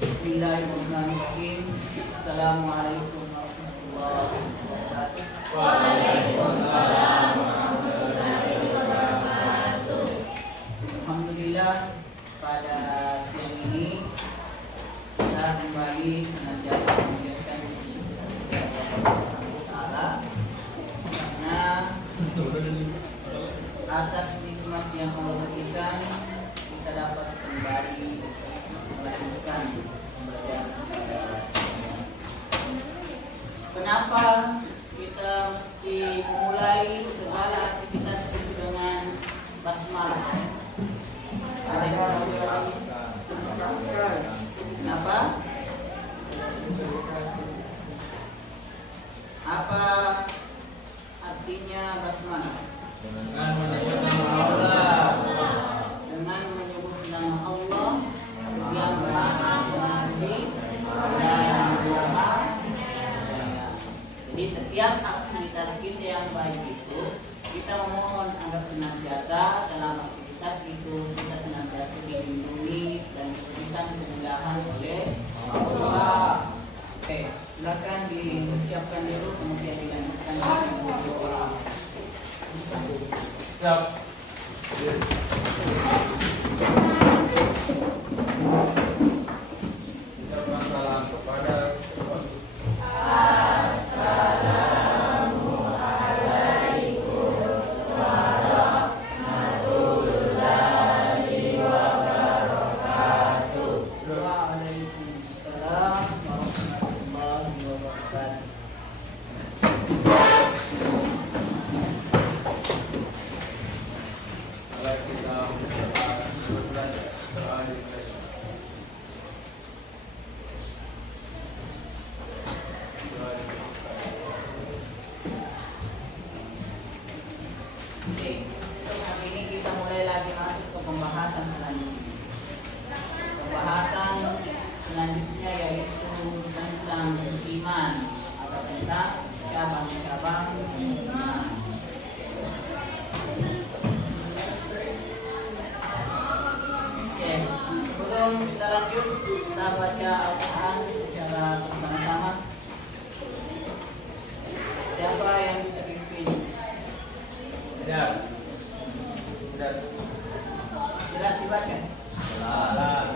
Bismillahirrahmanirrahim. Assalamualaikum warahmatullahi wabarakatuh. Waalaikumsalam warahmatullahi wabarakatuh. Alhamdulillah, pada siang ini kita kembali senantiasa mengingatkan Allah karena atas nikmat yang Allah berikan kita dapat kembali melanjutkan pembelajaran kita. Kenapa kita mesti memulai segala aktivitas itu dengan basmalah? Ada yang tahu jawabannya? Kenapa? Apa artinya basmalah? Dengan menyebut nama Allah. Dengan menyebut nama Allah yang Maha Pengasih dan Maha Penyayang. Jadi setiap aktivitas kita yang baik itu kita memohon agar senantiasa dalam aktivitas itu kita senantiasa dilindungi dan diberikan kemudahan oleh Allah. Oke, silakan disiapkan dulu kemudian dilanjutkan dengan doa. Siap. Kita bersalam kepada Waalaikumsalam warahmatullahi wabarakatuh. Allah kita belajar terakhir. Oke, untuk hari ini kita mulai lagi masuk ke pembahasan selanjutnya. Pembahasan selanjutnya yaitu tentang iman atau tentang cabang-cabang iman. Oke, sebelum kita lanjut, kita baca Al-Quran secara bersama-sama. Siapa yang bisa pimpin? Siap. Siap. Jelas dibaca? Salam.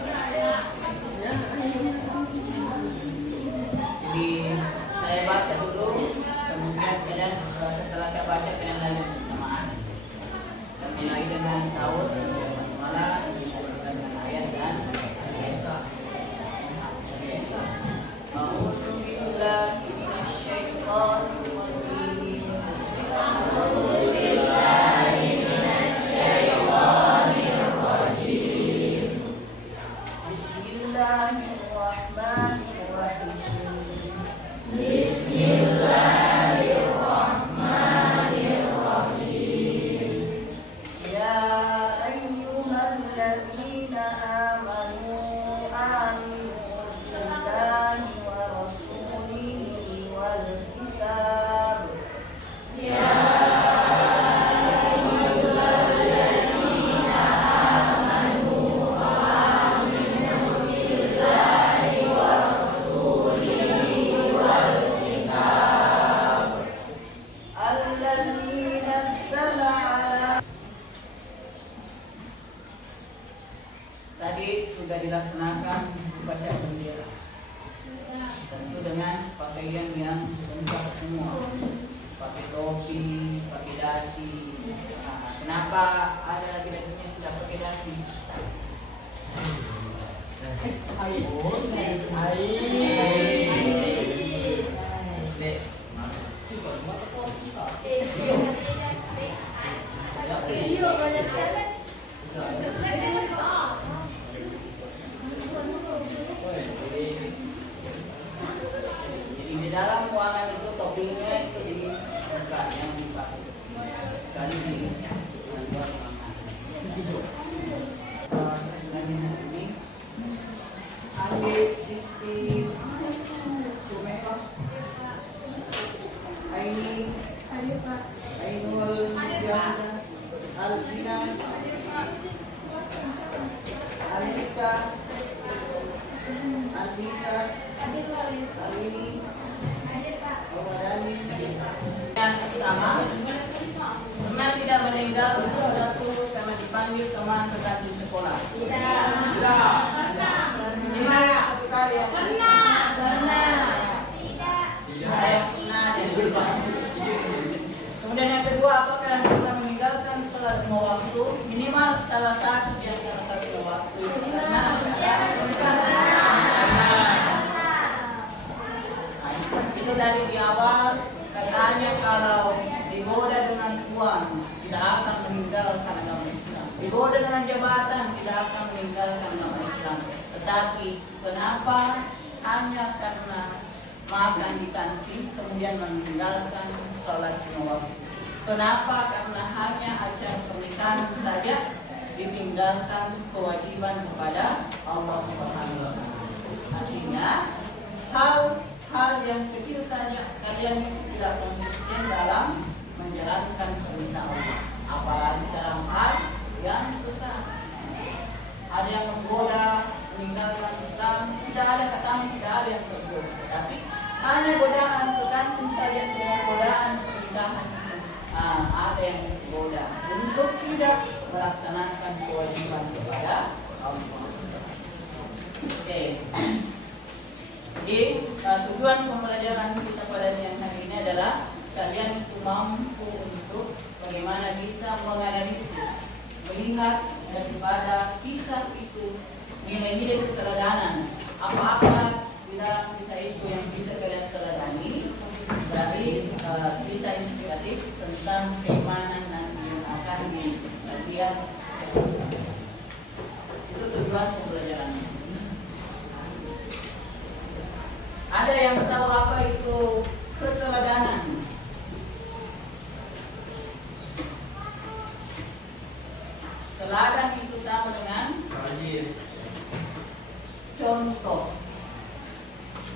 Jadi saya baca dulu, kemudian kalian setelah saya baca kalian lanjut bersamaan. Dan mulai dengan taus, kemudian basmalah, dilanjutkan dengan ayat dan ayat. A'udzu billahi minasyaitonir rajim. Bismillahirrahmanirrahim. Ya ayyuhalladzina amanu aminu billahi wa rasulihi wal kitab. Alladzina nazzala ala. Tadi sudah dilaksanakan baca bendera. Tentu dengan pakaian yang lengkap semua. Pakai topi, pakai dasi. Nah, kenapa ada laki-lakinya yang tidak pakai dasi? Jadi di dalam ruangan itu topinya itu jadi bukan yang dipakai. Kecuali di luar ruangan. Ini Alif Siti Cumeka Aini Ainul Jannah Al-Bina Anissa, Alini, Awadani. Yang pertama, pernah tidak meninggal saat subuh karena dipanggil teman ke kantin sekolah? Tidak. Gimana satu kali yang Pernah. ada yang pernah dan tidak. Kemudian yang kedua, apakah pernah meninggalkan sholat lima waktu minimal salah satu di antara satu waktu? Pernah. Itu tadi di awal katanya kalau digoda dengan uang tidak akan meninggalkan agama Islam. Digoda dengan jabatan tidak akan meninggalkan agama Islam. Tetapi kenapa hanya karena makan di kantin kemudian meninggalkan sholat lima waktu? Kenapa? Karena hanya acara pernikahan saja ditinggalkan kewajiban kepada Allah Subhanahu wa taala. Artinya hal yang kecil saja kalian tidak konsisten dalam menjalankan perintah Allah, apalagi dalam hal yang besar. Ada yang menggoda meninggalkan Islam, tidak ada kata tidak ada yang tergoda, tapi hanya godaan tergantung saja dengan godaan pernikahan. Ada yang tergoda untuk tidak melaksanakan kewajiban kepada Allah. Oke. Jadi tujuan pembelajaran kita pada siang hari ini adalah kalian itu mampu untuk bagaimana bisa menganalisis, melihat daripada kisah itu nilai-nilai keteladanan, apa-apa di dalam kisah itu yang bisa kalian teladani dari kisah inspiratif tentang keimanan nanti yang akan dilihat. Itu tujuan pembelajaran. Ada yang tahu apa itu keteladanan? Teladan itu sama dengan contoh.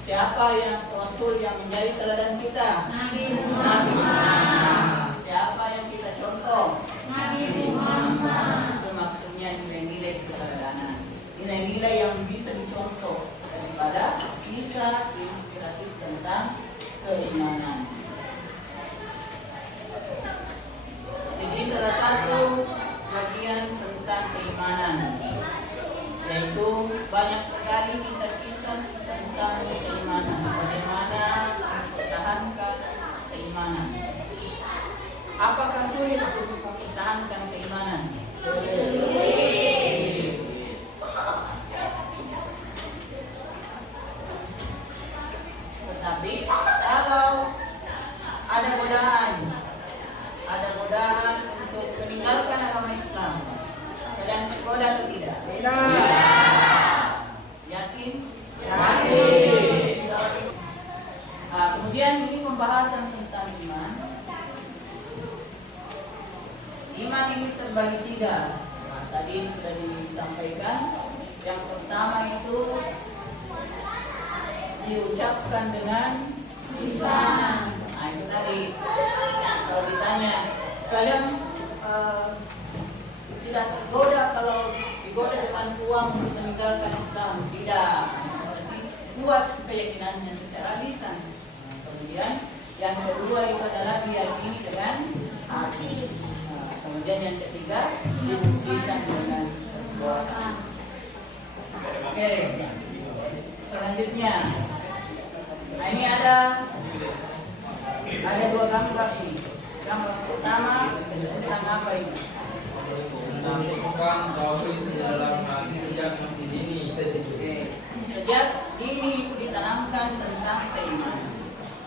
Siapa yang Rasul yang menjadi teladan kita? Nabi Muhammad. Siapa yang kita contoh? Nabi Muhammad. Itu maksudnya nilai-nilai keteladanan. Nilai-nilai yang bisa dicontoh daripada kisah inspiratif tentang keimanan. Jadi salah satu bagian tentang keimanan, yaitu banyak sekali kisah-kisah tentang keimanan. Bagaimana mempertahankan keimanan? Apakah sulit untuk mempertahankan keimanan? Tetapi kalau ada godaan untuk meninggalkan agama Islam, kalian tergoda atau tidak? Yakin? Kemudian ini pembahasan tentang iman. Iman ini terbagi tiga. Tadi sudah disampaikan. Yang pertama itu diucapkan dengan lisan. Itu tadi. Kalau ditanya, kalian tidak tergoda kalau digoda dengan uang untuk meninggalkan Islam? Tidak. Berarti kuat keyakinannya secara lisan. Kemudian yang kedua itu adalah diyakini dengan hati. Kemudian yang ketiga dibuktikan dengan perbuatan. Oke. Selanjutnya, nah ini ada dua gambar ini. Gambar pertama tentang apa ini? Tentang tauhid dalam hati sejak masih dini. Sejak dini itu ditanamkan tentang keimanan.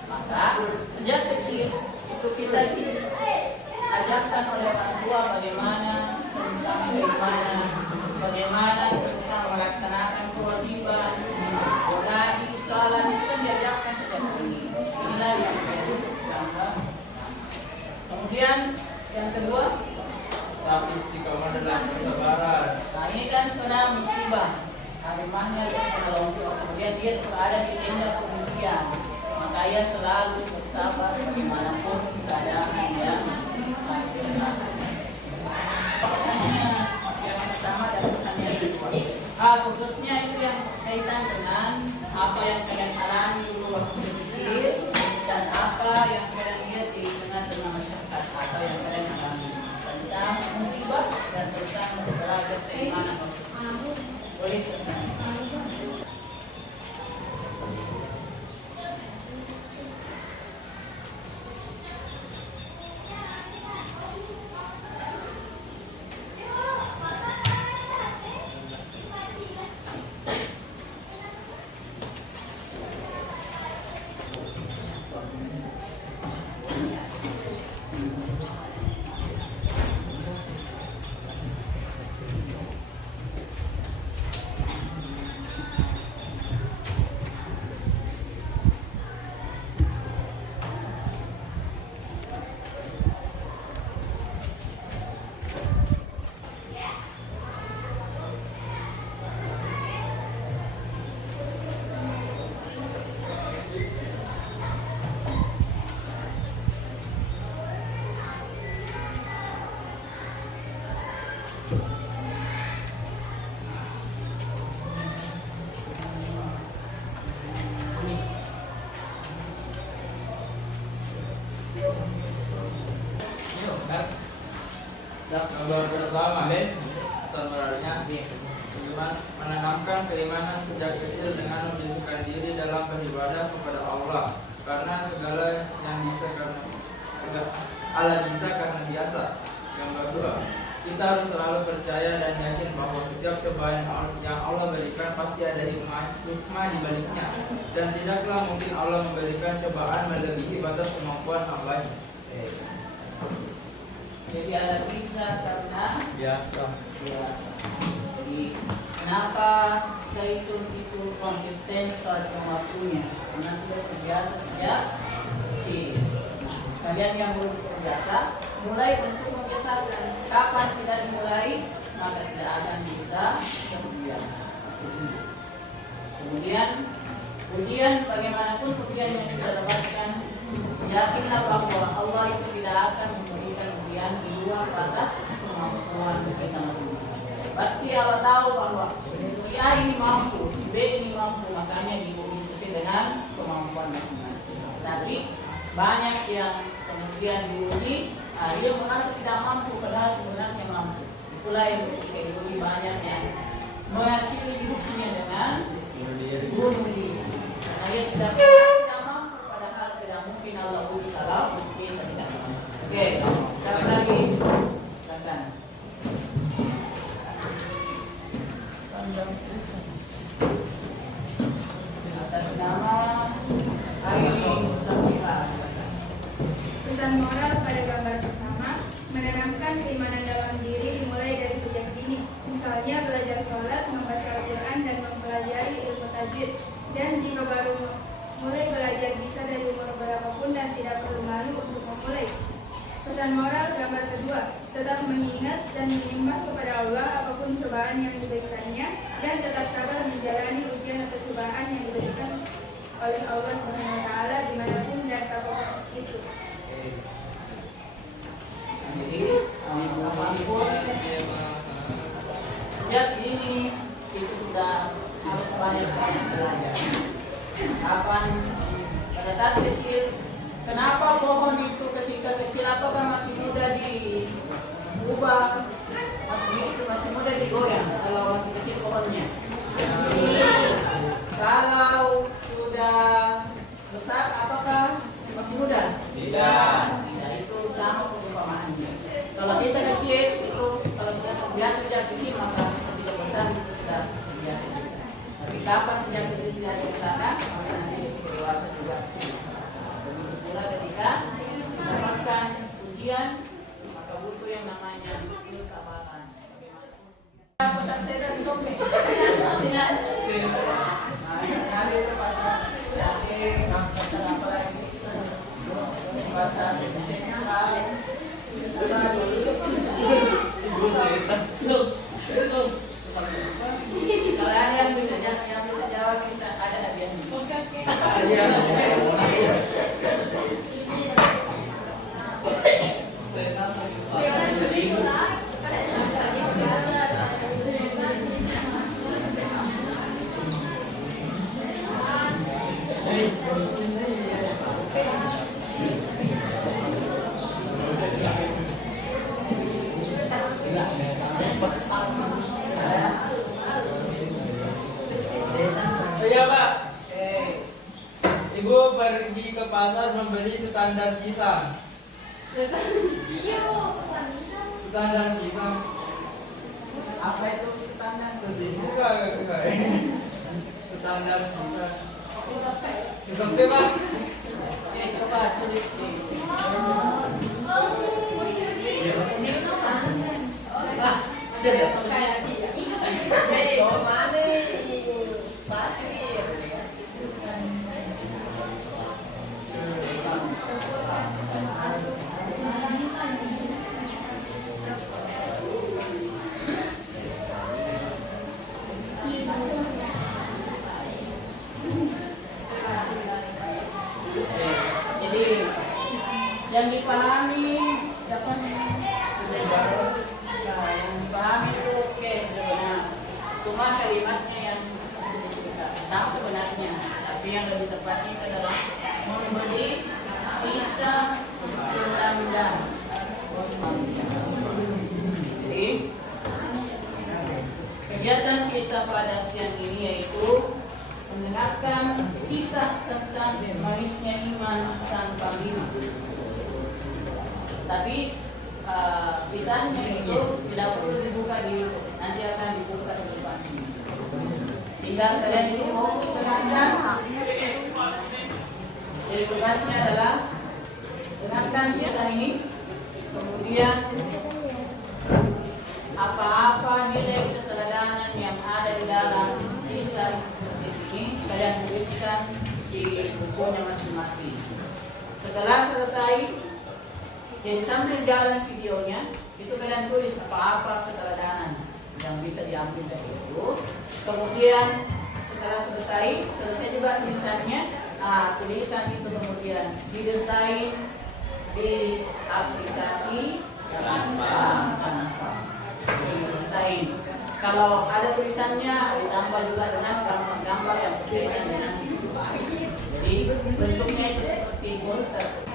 Maka sejak kecil itu kita diajarkan oleh orang tua bagaimana tentang keimanan, bagaimana tentang melaksanakan kewajiban, berahi, salat itu kan diajarkan sejak dini. Inilah yang gambar. Kemudian yang kedua, Tapi istiqomah dalam kesabaran. nah ini kan kena musibah, harimahnya kena longsor, kemudian dia berada di tenda pengungsian, maka ia selalu bersabar bagaimanapun keadaan yang bersabar. Pesannya yang pertama dan pesan yang kedua, khususnya itu yang kaitan dengan apa yang kalian alami dulu waktu kecil dan apa yang kalian lihat di tengah-tengah masyarakat atau yang kalian alami tentang musibah dan tentang derajat keimanan. Boleh sebentar. Nomor pertama, sebenarnya menanamkan keimanan sejak kecil dengan membiasakan diri dalam beribadah kepada Allah, karena segala yang bisa Allah bisa karena biasa. Yang kedua, kita harus selalu percaya dan yakin bahwa setiap cobaan yang Allah berikan pasti ada hikmah di baliknya, dan tidaklah mungkin Allah memberikan cobaan melebihi batas kemampuan Allah. Jadi Allah bisa karena Biasa. Jadi kenapa Zaitun itu konsisten sholat waktunya? Karena sudah terbiasa sejak kecil. Kalian yang belum terbiasa, mulai untuk membiasakan. Kapan tidak dimulai, maka tidak akan bisa terbiasa. Kemudian bagaimanapun ujian yang kita dapatkan, yakinlah bahwa Allah itu tidak akan memberikan ujian di luar batas kemampuan kita masing-masing. Pasti Allah tahu bahwa si A ini mampu, si B ini mampu, makanya diuji sesuai dengan kemampuan masing-masing. Tapi banyak yang kemudian diuji, dia merasa tidak mampu padahal sebenarnya mampu. Itulah yang ketika diuji banyak yang mengakhiri hidupnya dengan bunuh diri. Karena dia tidak mampu, padahal tidak mungkin Allah uji kalau kita tidak mampu. Oke, siapa lagi? Silakan. Atas nama Aini Safira. Pesan moral pada gambar pertama, menanamkan keimanan dalam diri dimulai dari sejak dini. Misalnya belajar sholat, membaca Al-Quran, dan mempelajari ilmu tajwid. Dan jika baru mulai belajar bisa dari umur berapapun dan tidak perlu malu untuk memulai. Pesan moral gambar kedua, tetap mengingat dan menyembah kepada Allah apapun cobaan yang diberikannya, dan tetap sabar menjalani ujian atau cobaan yang diberikan oleh Allah SWT dimanapun dan kapanpun itu. Jadi, apapun sejak ini itu sudah harus banyak belajar. Kapan pada saat kecil, kenapa pohon itu ketika kecil apakah masih mudah diubah, masih mudah digoyang kalau masih kecil pohonnya? Kalau sudah besar apakah masih mudah? Tidak. Itu sama perumpamaannya. Kalau kita kecil itu kalau sudah terbiasa sejak kecil maka ketika besar itu sudah terbiasa juga. Tapi kapan sejak kecil tidak dibiasakan maka nanti dewasa juga sulit. Begitu pula ketika mendapatkan ujian maka butuh yang namanya kesabaran. Pesan saya dari Sophie. Nanti itu pasal pasal apa lagi? Pasal kalau ada yang bisa jawab bisa ada hadiahnya. Iya Pak. Ibu pergi ke pasar membeli setandar pisang. Setandar pisang. Apa itu standar? Suka gak? Setandar pisang. Sesuatu Pak. Coba tulis nih. Jadi yang dipahami siapa nih? Nah, yang dipahami itu oke sudah benar. Cuma kalimatnya yang sama sebenarnya, tapi yang lebih tepatnya adalah membeli pisang setandar. Jadi kegiatan kita pada siang ini yaitu mendengarkan kisah tentang manisnya iman sang panglima. Tapi kisahnya itu tidak perlu dibuka di YouTube, nanti akan dibuka di depan. Tinggal kalian ini fokus dengarkan. Jadi tugasnya adalah dengarkan kisah ini, kemudian apa-apa nilai keteladanan yang ada di dalam kisah seperti ini kalian tuliskan di bukunya masing-masing. Setelah selesai, jadi sambil jalan videonya itu kalian tulis apa-apa keteladanan yang bisa diambil dari itu. Kemudian setelah selesai juga tulisannya. Tulisan itu kemudian didesain di aplikasi didesain. Kalau ada tulisannya ditambah juga dengan gambar-gambar yang berkaitan dengan itu. Jadi bentuknya itu seperti poster.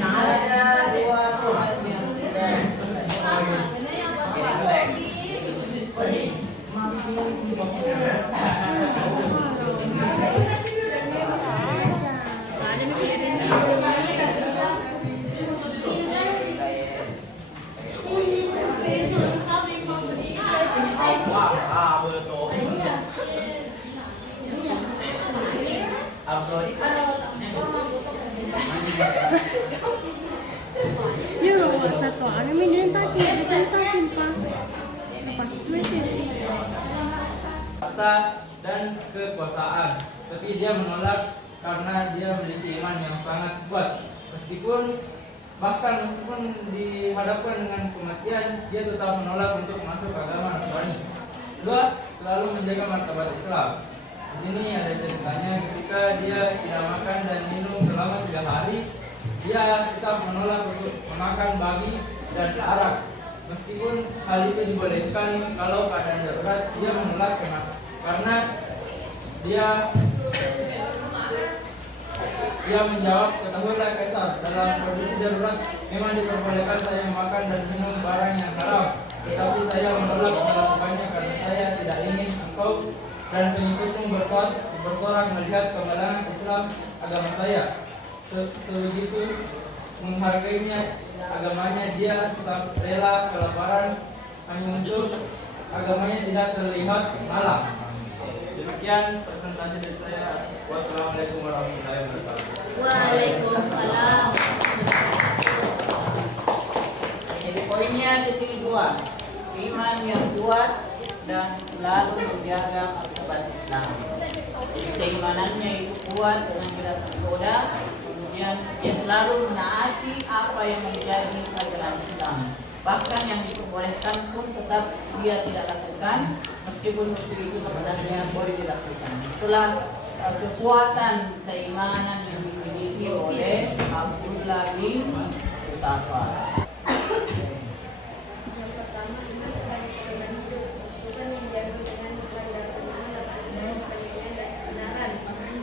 Ada dua tugas yang sudah Ya nomor satu orang ini tadi ditentasin pak. Pas gue sih. Harta dan kekuasaan, tapi dia menolak karena dia memiliki iman yang sangat kuat. Meskipun dihadapkan dengan kematian, dia tetap menolak untuk masuk agama Nasrani. Kedua, selalu menjaga martabat Islam. Di sini ada ceritanya ketika dia tidak makan dan minum selama 3 hari, dia tetap menolak untuk memakan babi dan arak. Meskipun hal itu dibolehkan kalau keadaan darurat, dia menolak karena dia menjawab, ketahuilah Kaisar, dalam kondisi darurat memang diperbolehkan saya makan dan minum barang yang haram, tetapi saya menolak melakukannya karena saya tidak ingin engkau dan pengikutmu bersorak melihat kemenangan Islam agama saya. Sebegitu menghargainya agamanya, dia tetap rela kelaparan hanya untuk agamanya tidak terlihat malang. Demikian presentasi dari saya. Wassalamualaikum warahmatullahi wabarakatuh. Waalaikumsalam. Jadi poinnya di sini dua, iman yang kuat dan selalu menjaga martabat Islam. Jadi keimanannya itu kuat dengan tidak tergoda, kemudian dia selalu menaati apa yang menjadi ajaran Islam. Bahkan yang diperbolehkan pun tetap dia tidak lakukan, meskipun itu sebenarnya boleh dilakukan. Itulah kekuatan keimanan yang dimiliki oleh Abdullah bin Safar. Yang pertama, iman sebagai pedoman hidup, bukan yang diambil dengan pelajaran iman dan penilaian dan kebenaran.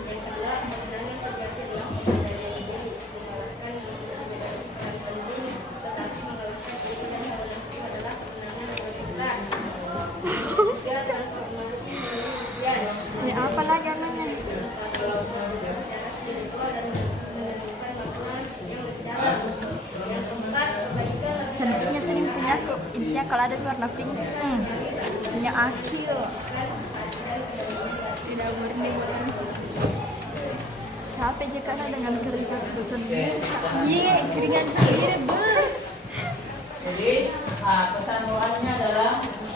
Yang kedua, mengenali sejati adalah pemberdayaan diri, mengalahkan medan penting, tetapi mengalahkan diri dan hawa nafsu adalah kemenangan yang kita. Ketiga, transformasi melalui ujian. Apa lagi anaknya? Secara spiritual dan menemukan makna yang lebih dalam. Yang keempat, kebaikan lebih Cantiknya sering punya kok. Intinya kalau ada warna pink, punya akil. Tidak murni orang. Capek jika dengan keringat itu sendiri. Iya, keringat sendiri ber. Jadi pesan doanya adalah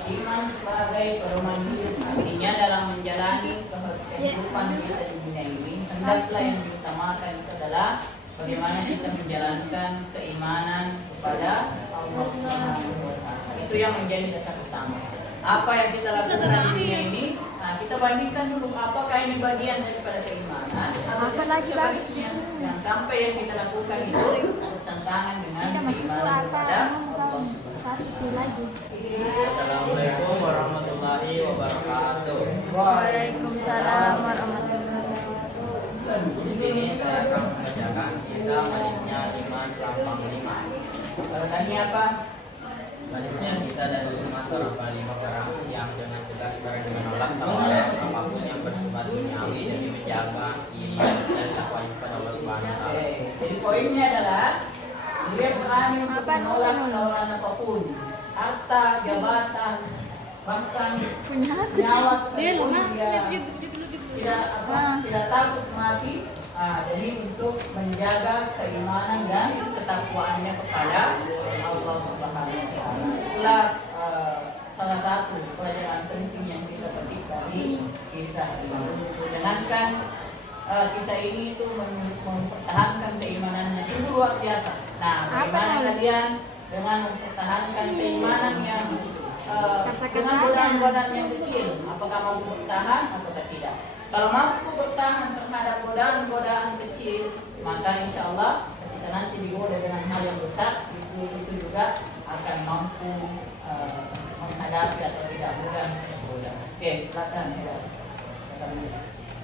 iman sebagai pedoman hidup. Artinya dalam menjalani kehidupan kita di dunia ini, hendaklah yang diutamakan itu adalah bagaimana kita menjalankan keimanan kepada Allah Subhanahu wa Ta'ala. Itu yang menjadi dasar utama. Apa yang kita lakukan di dunia ini, kita bandingkan dulu apakah ini bagian daripada keimanan atau Apa lagi sebaliknya. bagus di sini? Yang sampai yang kita lakukan itu bertentangan dengan Tidak masuk keimanan apa? kepada Allah Subhanahu. Satu lagi. Assalamualaikum warahmatullahi wabarakatuh. Waalaikumsalam warahmatullahi wabarakatuh. Di sini saya akan mengerjakan kisah manisnya iman selama lima. Tanya apa? Manisnya kita dari 5 seorang panglima perang yang dengan tegas berani menolak tawaran apapun yang bersifat duniawi demi menjaga diri dan takwa kepada Allah Subhanahu wa Ta'ala. Jadi poinnya adalah dia berani untuk menolak tawaran apapun, harta, jabatan, bahkan Punya aku. nyawa sekalipun dia tidak takut mati. Jadi untuk menjaga keimanan dan ketakwaannya kepada Allah Subhanahu wa Ta'ala. Itulah salah satu pelajaran penting yang kita petik dari kisah ini. Jangankan kisah ini itu mempertahankan keimanannya sungguh luar biasa. Nah, bagaimana kalian dengan mempertahankan keimanan yang dengan godaan-godaan yang kecil. Apakah mampu bertahan ataukah tidak? Kalau mampu bertahan terhadap godaan-godaan kecil, maka insya Allah kita nanti digoda dengan hal yang besar, itu juga akan mampu menghadapi atau tidak mudah tergoda. Oke, silakan ya.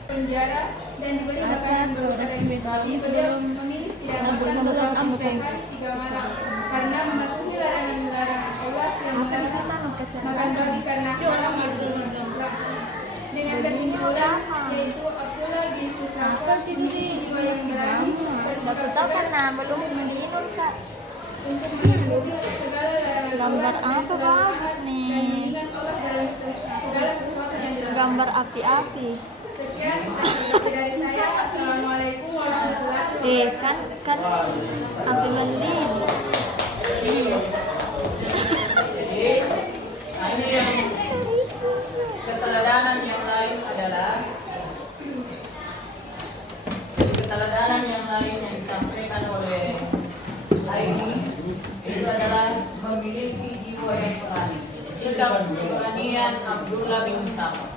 Penjara dan diberi makanan tapi beliau memilih tidak makan setelah sampai 3 malam karena mematuhi larangan-larangan Allah yang melarang makan babi karena Allah mengaturnya. Dan yang kesimpulan yaitu Abdullah bin Usama jiwa yang berani Satu tahu karena belum mendiinul kak. untuk menaati segala larangan Gambar Allah apa bagus dan nih? mengingat Allah dalam segala sesuatu yang dilakukan. Gambar api-api. Sekian dari saya. Assalamualaikum warahmatullahi wabarakatuh. Kan api mendidih. Jadi, ini yang keteladanan yang lain adalah keteladanan yang lain yang disampaikan oleh Aini itu adalah memiliki jiwa yang berani. Sikap keberanian Abdullah bin Usama,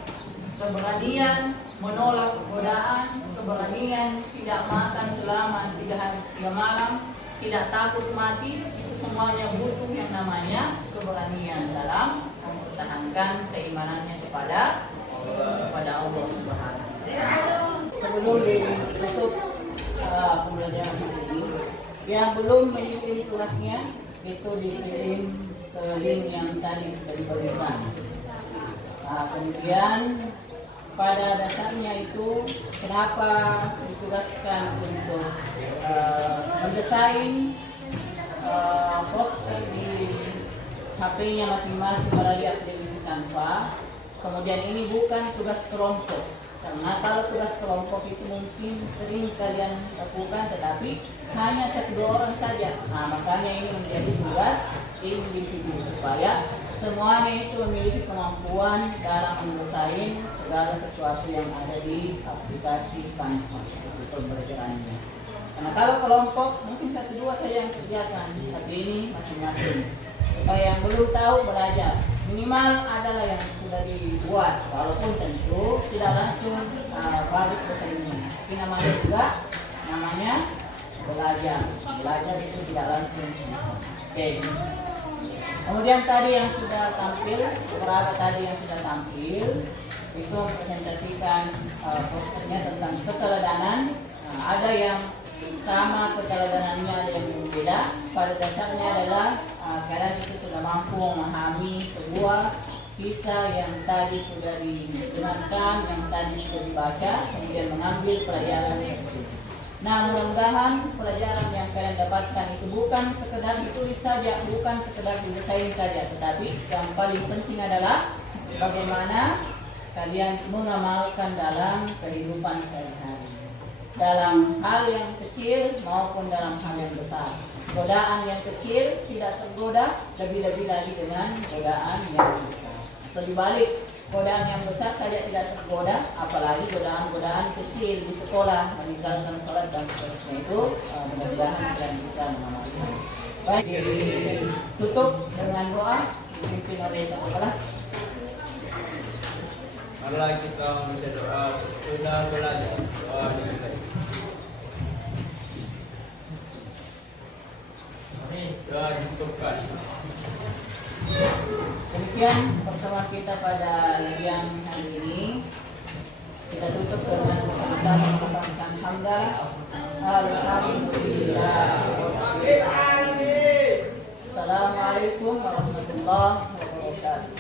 keberanian menolak godaan, keberanian tidak makan selama 3 malam, tidak takut mati, itu semuanya butuh yang namanya keberanian dalam mempertahankan keimanannya kepada Allah Subhanahu wa Ta'ala. Sebelum ditutup pembelajaran ini, yang belum mengikuti kelasnya itu dikirim ke link yang tadi sudah dibagikan. Kemudian pada dasarnya itu kenapa ditugaskan untuk mendesain poster di HP-nya masing-masing melalui aplikasi Canva. Kemudian ini bukan tugas kelompok, karena kalau tugas kelompok itu mungkin sering kalian lakukan, tetapi hanya 1-2 orang saja. Makanya ini menjadi tugas individu supaya semuanya itu memiliki kemampuan dalam mendesain segala sesuatu yang ada di aplikasi Canva untuk pembelajarannya. Karena kalau kelompok mungkin 1-2 saja yang kerjakan, tapi ini masing-masing. Supaya yang belum tahu belajar, minimal adalah yang sudah dibuat, walaupun tentu tidak langsung bagus desainnya. Tapi namanya juga belajar. Belajar itu tidak langsung. Oke. Kemudian tadi yang sudah tampil, beberapa tadi yang sudah tampil itu mempresentasikan posternya tentang keteladanan. Ada yang sama keteladanannya, ada yang berbeda. Pada dasarnya adalah kalian itu sudah mampu memahami sebuah kisah yang tadi sudah didengarkan, yang tadi sudah dibaca, kemudian mengambil pelajaran tersebut. Nah, mudah-mudahan pelajaran yang kalian dapatkan itu bukan sekedar ditulis saja, bukan sekedar didesain saja, tetapi yang paling penting adalah bagaimana kalian mengamalkan dalam kehidupan sehari-hari, dalam hal yang kecil maupun dalam hal yang besar. Godaan yang kecil tidak tergoda, lebih-lebih lagi dengan godaan yang besar. Atau dibalik, godaan yang besar saja tidak tergoda, apalagi godaan-godaan kecil di sekolah, meninggalkan sholat dan seterusnya itu. Mudah-mudahan kalian bisa mengamalkan. Baik, ditutup dengan doa dipimpin oleh kakak kelas. Marilah kita membaca doa sudah belajar doa dimulai. Ini doa ditutupkan. Demikian pertemuan kita pada siang hari ini. Kita tutup dengan sama-sama mengucapkan hamdalah. Alhamdulillah. Assalamualaikum warahmatullahi wabarakatuh.